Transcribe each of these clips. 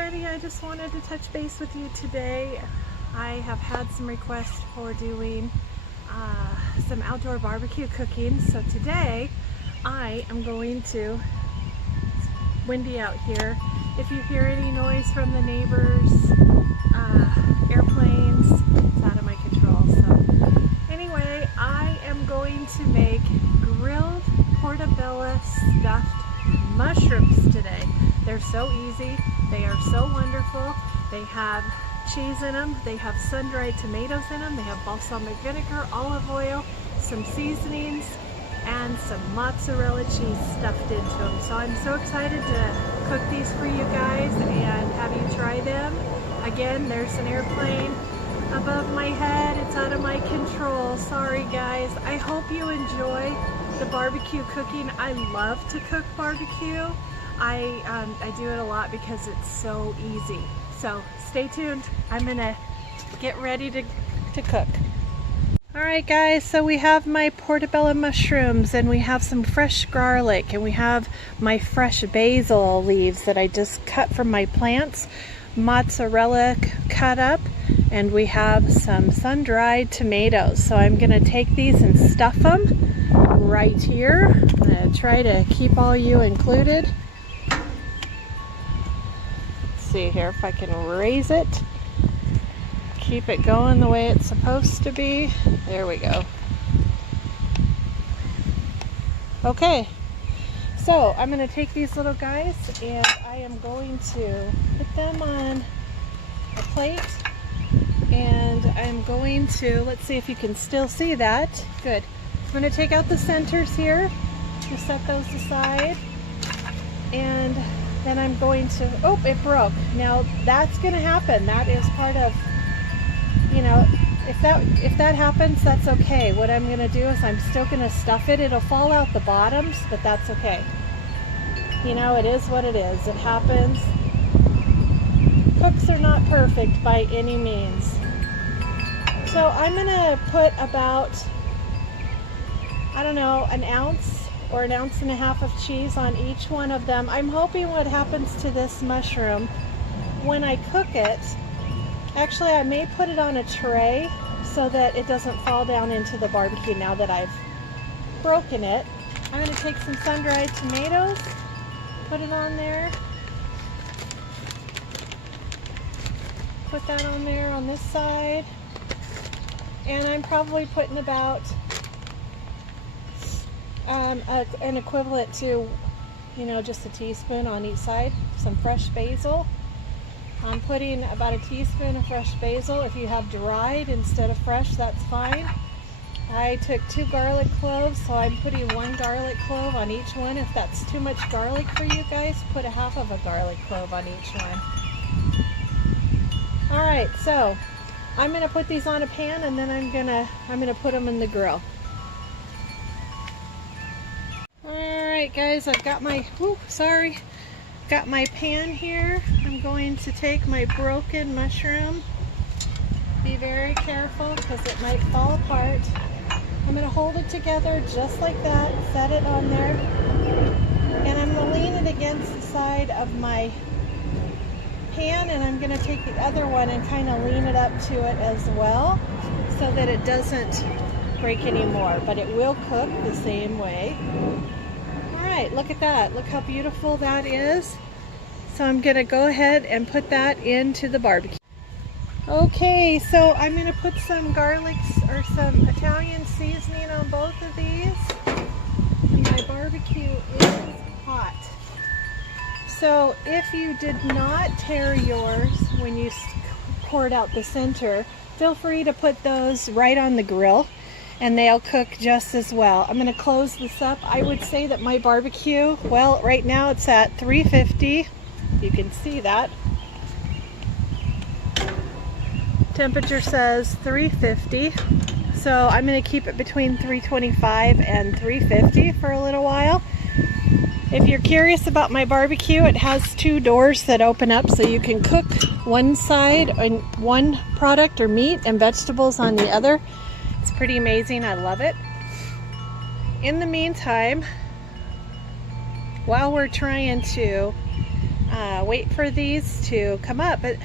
everybody, I just wanted to touch base with you today. I have had some requests for doing some outdoor barbecue cooking, so today I am going to, it's windy out here, if you hear any noise from the neighbors, airplanes, it's out of my control. So anyway, I am going to make grilled portobello stuffed mushrooms today. They're so easy, they are so wonderful. They have cheese in them, they have sun-dried tomatoes in them, they have balsamic vinegar, olive oil, some seasonings, and some mozzarella cheese stuffed into them. So I'm so excited to cook these for you guys and have you try them. Again, there's an airplane above my head, it's out of my control. Sorry guys. I hope you enjoy the barbecue cooking. I love to cook barbecue. I do it a lot because it's so easy. So stay tuned. I'm gonna get ready to cook. Alright guys, so we have my portobello mushrooms and we have some fresh garlic and we have my fresh basil leaves that I just cut from my plants, mozzarella cut up, and we have some sun-dried tomatoes. So I'm gonna take these and stuff them right here. I'm gonna try to keep all you included. See here if I can raise it, keep it going the way it's supposed to be. There we go. Okay, so I'm going to take these little guys and I am going to put them on a plate, and I'm going to, let's see if you can still see that. Good. I'm going to take out the centers here, just set those aside, and then I'm going to, oh, it broke. Now that's going to happen. That is part of, you know, if that happens, that's okay. What I'm going to do is I'm still going to stuff it. It'll fall out the bottoms, but that's okay. You know, it is what it is. It happens. Cooks are not perfect by any means. So I'm going to put about, I don't know, an ounce or an ounce and a half of cheese on each one of them. I'm hoping what happens to this mushroom when I cook it, actually I may put it on a tray so that it doesn't fall down into the barbecue now that I've broken it. I'm going to take some sun-dried tomatoes, put it on there, put that on there on this side, and I'm probably putting about an equivalent to, you know, just a teaspoon on each side. Some fresh basil. I'm putting about a teaspoon of fresh basil. If you have dried instead of fresh, that's fine. I took 2 garlic cloves, so I'm putting 1 garlic clove on each one. If that's too much garlic for you guys, put a half of a garlic clove on each one. Alright, so I'm going to put these on a pan and then I'm gonna put them in the grill. Alright guys, I've got my, got my pan here. I'm going to take my broken mushroom. Be very careful because it might fall apart. I'm going to hold it together just like that, set it on there, and I'm going to lean it against the side of my pan, and I'm going to take the other one and kind of lean it up to it as well so that it doesn't break anymore, but it will cook the same way. Alright, look at that. Look how beautiful that is. So I'm going to go ahead and put that into the barbecue. Okay, so I'm going to put some garlic or some Italian seasoning on both of these. And my barbecue is hot. So if you did not tear yours when you poured out the center, feel free to put those right on the grill and they'll cook just as well. I'm going to close this up. I would say that my barbecue, well, right now it's at 350. You can see that. Temperature says 350. So I'm going to keep it between 325 and 350 for a little while. If you're curious about my barbecue, it has 2 doors that open up so you can cook one side on one product or meat and vegetables on the other. It's pretty amazing. I love it. In the meantime, while we're trying to wait for these to come up, but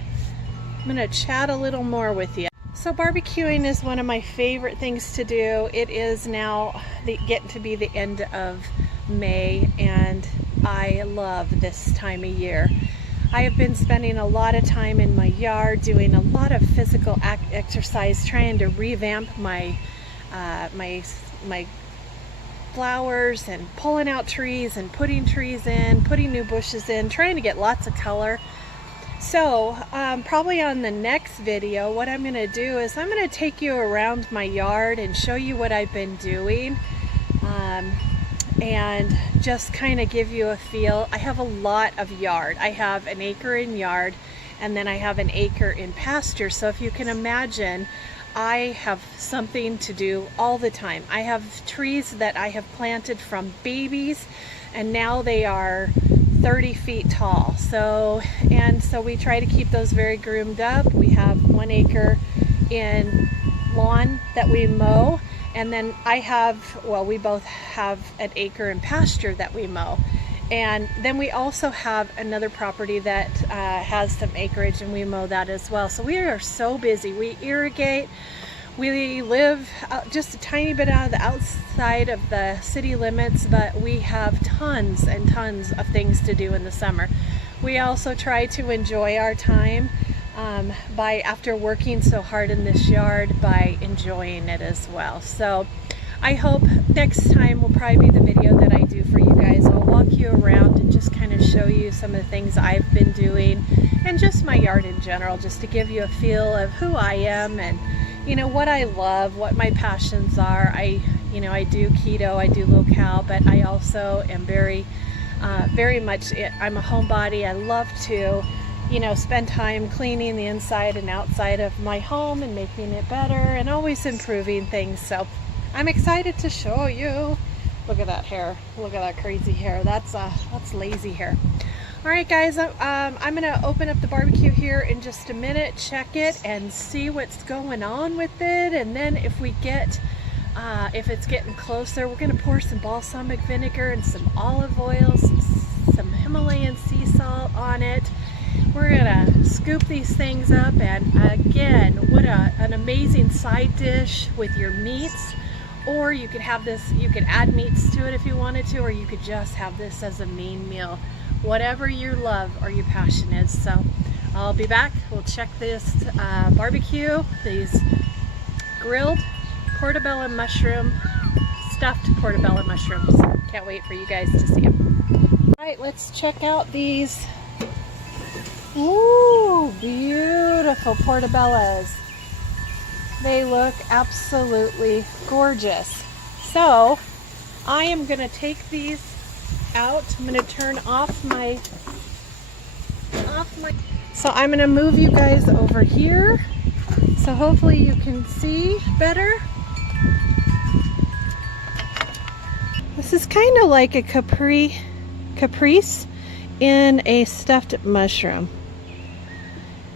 I'm gonna chat a little more with you. So barbecuing is one of my favorite things to do. It is now getting to be the end of May, and I love this time of year. I have been spending a lot of time in my yard doing a lot of physical exercise, trying to revamp my my flowers and pulling out trees and putting trees in, putting new bushes in, trying to get lots of color. So probably on the next video, what I'm going to do is I'm going to take you around my yard and show you what I've been doing, and just kind of give you a feel. I have a lot of yard. I have an acre in yard, and then I have an acre in pasture. So if you can imagine, I have something to do all the time. I have trees that I have planted from babies, and now they are 30 feet tall. So we try to keep those very groomed up. We have 1 acre in lawn that we mow, and then I have, well, we both have an acre in pasture that we mow. And then we also have another property that has some acreage, and we mow that as well. So we are so busy. We irrigate. We live just a tiny bit out of the outside of the city limits, but we have tons and tons of things to do in the summer. We also try to enjoy our time after working so hard in this yard, by enjoying it as well. So I hope next time will probably be the video that I do for you guys. I'll walk you around and just kind of show you some of the things I've been doing, and just my yard in general, just to give you a feel of who I am and, you know, what I love, what my passions are. I do keto, I do low-cal, but I also am very much, I'm a homebody. I love to, you know, spend time cleaning the inside and outside of my home and making it better and always improving things. So I'm excited to show you. Look at that hair. Look at that crazy hair. That's lazy hair. All right, guys, I'm gonna open up the barbecue here in just a minute, check it and see what's going on with it. And then if we get, if it's getting closer, we're gonna pour some balsamic vinegar and some olive oil, some Himalayan sea salt on it. We're gonna scoop these things up, and again, what an amazing side dish with your meats. Or you could have this, you could add meats to it if you wanted to, or you could just have this as a main meal. Whatever your love or your passion is. So I'll be back. We'll check this barbecue, these grilled portobello mushroom, stuffed portobello mushrooms. Can't wait for you guys to see them. All right, let's check out these. Ooh, beautiful portobellos. They look absolutely gorgeous. So I am gonna take these out. I'm gonna turn off my, so I'm gonna move you guys over here, so hopefully you can see better. This is kind of like a caprese in a stuffed mushroom.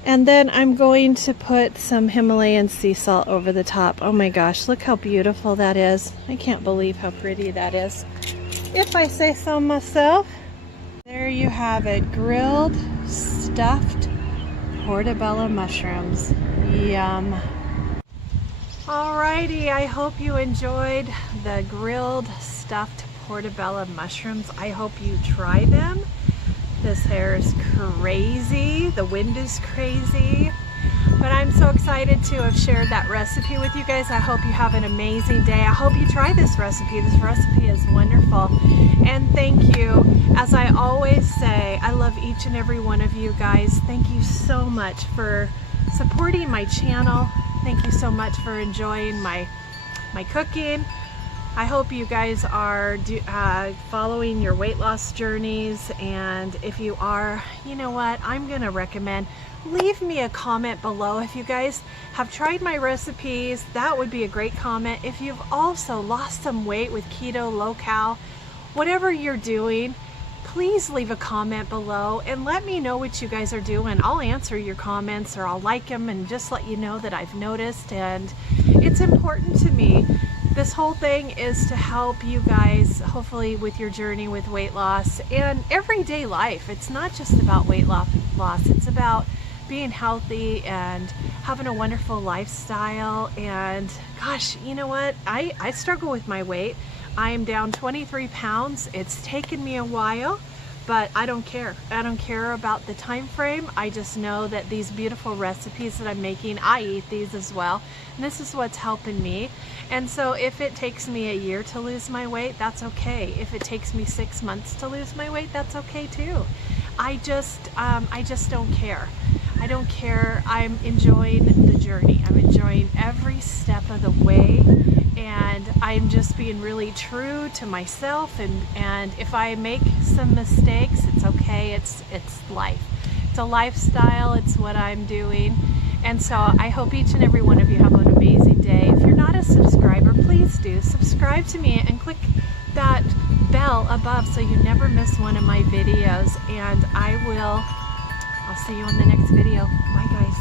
And then I'm going to put some Himalayan sea salt over the top. Oh my gosh, look how beautiful that is. I can't believe how pretty that is, if I say so myself. There you have it, grilled stuffed portobello mushrooms. Yum. Alrighty, I hope you enjoyed the grilled stuffed portobello mushrooms. I hope you try them. This hair is crazy, the wind is crazy, but I'm so excited to have shared that recipe with you guys. I hope you have an amazing day. I hope you try this recipe. This recipe is wonderful. And thank you. As I always say, I love each and every one of you guys. Thank you so much for supporting my channel. Thank you so much for enjoying my cooking. I hope you guys are following your weight loss journeys, and if you are, you know what, I'm gonna recommend, leave me a comment below. If you guys have tried my recipes, that would be a great comment. If you've also lost some weight with keto, low-cal, whatever you're doing, please leave a comment below and let me know what you guys are doing. I'll answer your comments, or I'll like them and just let you know that I've noticed. And it's important to me this whole thing is to help you guys, hopefully, with your journey with weight loss and everyday life. It's not just about weight loss, it's about being healthy and having a wonderful lifestyle. And gosh, you know what? I struggle with my weight. I am down 23 pounds. It's taken me a while, but I don't care. I don't care about the time frame. I just know that these beautiful recipes that I'm making, I eat these as well. And this is what's helping me. And so if it takes me a year to lose my weight, that's okay. If it takes me 6 months to lose my weight, that's okay too. I just don't care. I don't care. I'm enjoying the journey. I'm enjoying every step of the way. And I'm just being really true to myself, and if I make some mistakes, it's okay. It's life. It's a lifestyle. It's what I'm doing. And so I hope each and every one of you have an amazing day. If you're not a subscriber, please do subscribe to me and click that bell above so you never miss one of my videos. And I'll see you in the next video. Bye guys.